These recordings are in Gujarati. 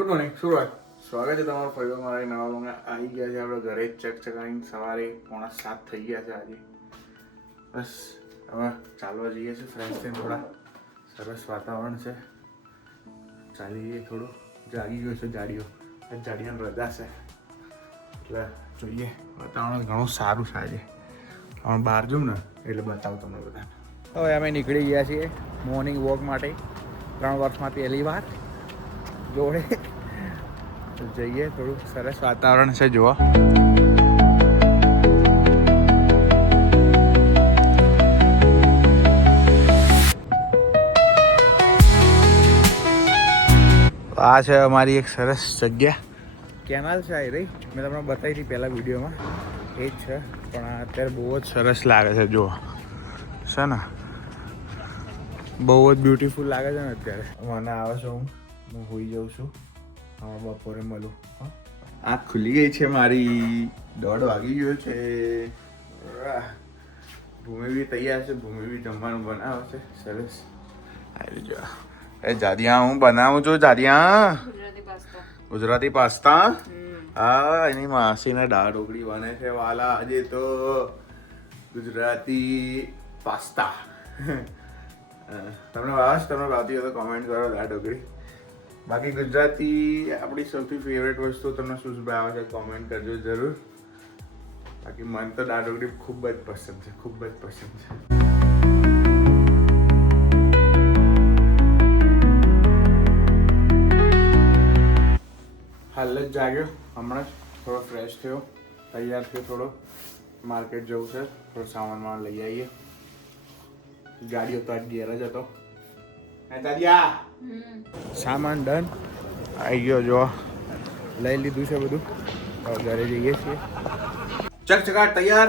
ગુડ મોર્નિંગ સુરત, સ્વાગત છે તમારું ફરી મારા નવા લોંગા આવી ગયા છે આપણે ઘરે ચકચકાઈને સવારે 6:45 થઈ ગયા છે આજે. બસ હવે ચાલવા જઈએ છીએ ફ્રેન્ડ્સ થઈને. થોડા સરસ વાતાવરણ છે, ચાલી જઈએ. થોડું જાગી ગયો છે જાડીઓની રજા છે એટલે જોઈએ. વાતાવરણ ઘણું સારું છે આજે. હવે બહાર જઉં ને એટલે બતાવું તમને બધાને. હવે અમે નીકળી ગયા છીએ મોર્નિંગ વોક માટે. 3 વર્ષમાં પહેલી વાર જોડે જઈએ. થોડું સરસ વાતાવરણ છે જોવા. આ છે અમારી એક સરસ જગ્યા. કેનાલ છે આ રહી, મેં તમને બતાવી હતી પહેલાં વિડીયોમાં, એ જ છે. પણ અત્યારે બહુ જ સરસ લાગે છે જોવા, છે ને બહુ જ બ્યુટીફુલ લાગે છે ને અત્યારે. મને આવે છે, હું હોઈ જાઉં છું. હા, બપોરે મળું. આંખ ખુલી ગઈ છે મારી, 1:30 વાગી ગયો છે. ભૂમિ બી તૈયાર છે, ભૂમિ બી જમવાનું બનાવે છે સરસ. આવી જો એ જાદિયા, હું બનાવું છું જાદિયા ગુજરાતી પાસ્તા. હા, એની માસીને દાળ ઢોકળી બને છે વાલા. આજે તો ગુજરાતી પાસ્તા. તમને ભાવતી હોય તો કોમેન્ટ કરો દાળ ઢોકળી. બાકી ગુજરાતી આપણી સૌથી ફેવરેટ વસ્તુ તમને શું ભાવે છે કોમેન્ટ કરજો જરૂર. બાકી મને તો દાળ ઢોકળી ખૂબ જ પસંદ છે, ખૂબ જ પસંદ છે. હાલ જ જાગ્યો હમણાં જ, થોડો ફ્રેશ થયો, તૈયાર થયો. થોડો માર્કેટ જવું છે, થોડો સામાન લઈ આવીએ. ગાડીઓ તો આજ ઘેર જ હતો. સામાન ડન આવી ગયો, જો લઈ લીધું છે બધું. ઘરે જઈએ છીએ. ચકચકાટ તૈયાર.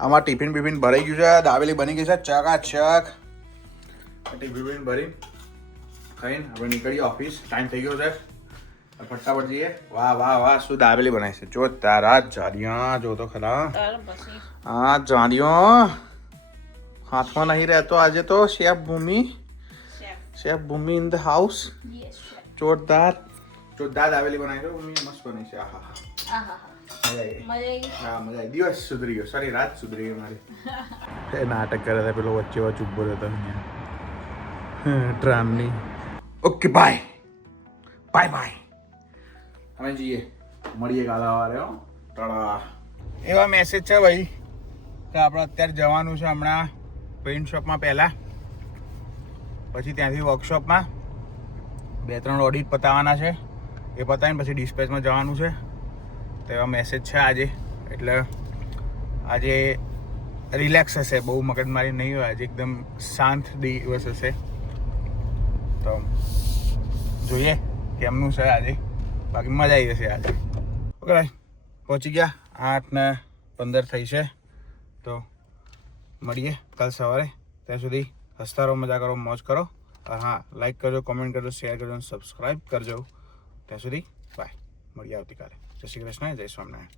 આમાં ટિફિન બિફિન ભરાઈ ગયું છે, દાબેલી બની ગઈ છે ચકાચક. ટિફિન બિફિન ભરી ખાઈને આપણે નીકળીએ ઓફિસ. ટાઈમ થઈ ગયો છે, ફટાફટ જઈએ. વાહ વાહ વાહ, શું દાબેલી બનાવી છે જો તારા જાડિયા. જો તો ખરા, હા જાડિયો હાથમાં નહીં રહેતો આજે તો. Chef Bhumi in the house. જોરદાર દાબેલી બનાવી છે ભૂમિ, મસ્ત બની છે. આહા હા, મજા આવી. દિવસ સુધરી ગયો, સારી રાત સુધરી ગઈ મારી. નાટક કરે છે પેલો વચ્ચે ઉભો રહેતો ટ્રામની. Okay bye bye. અમે જઈએ, મળીએ કાલે સવારે. ટડા એવા મેસેજ છે ભાઈ કે આપણે અત્યારે જવાનું છે હમણાં પેઇન્ટ શોપમાં પહેલાં, પછી ત્યાંથી વર્કશોપમાં 2-3 ઓડિટ પતાવવાના છે. એ પતાવીને પછી ડિસ્પેચમાં જવાનું છે. તો એવા મેસેજ છે આજે. એટલે આજે રિલેક્સ હશે, બહુ મગજમારી નહીં હોય આજે. એકદમ શાંત દિવસ હશે. તો જોઈએ કેમનું છે આજે. બાકી મજા આવી જશે આજે. ઓકે ભાઈ, પહોંચી ગયા. 8:15 થઈ છે. તો મળીએ કાલ સવારે. ત્યાં સુધી હસતા રહો, મજા કરો, મોજ કરો. હા, લાઈક કરજો, કોમેન્ટ કરજો, શેર કરજો, સબસ્ક્રાઈબ કરજો. ત્યાં સુધી બાય. મળીએ આવતીકાલે. જય શ્રી કૃષ્ણ, જય સ્વામિનારાયણ.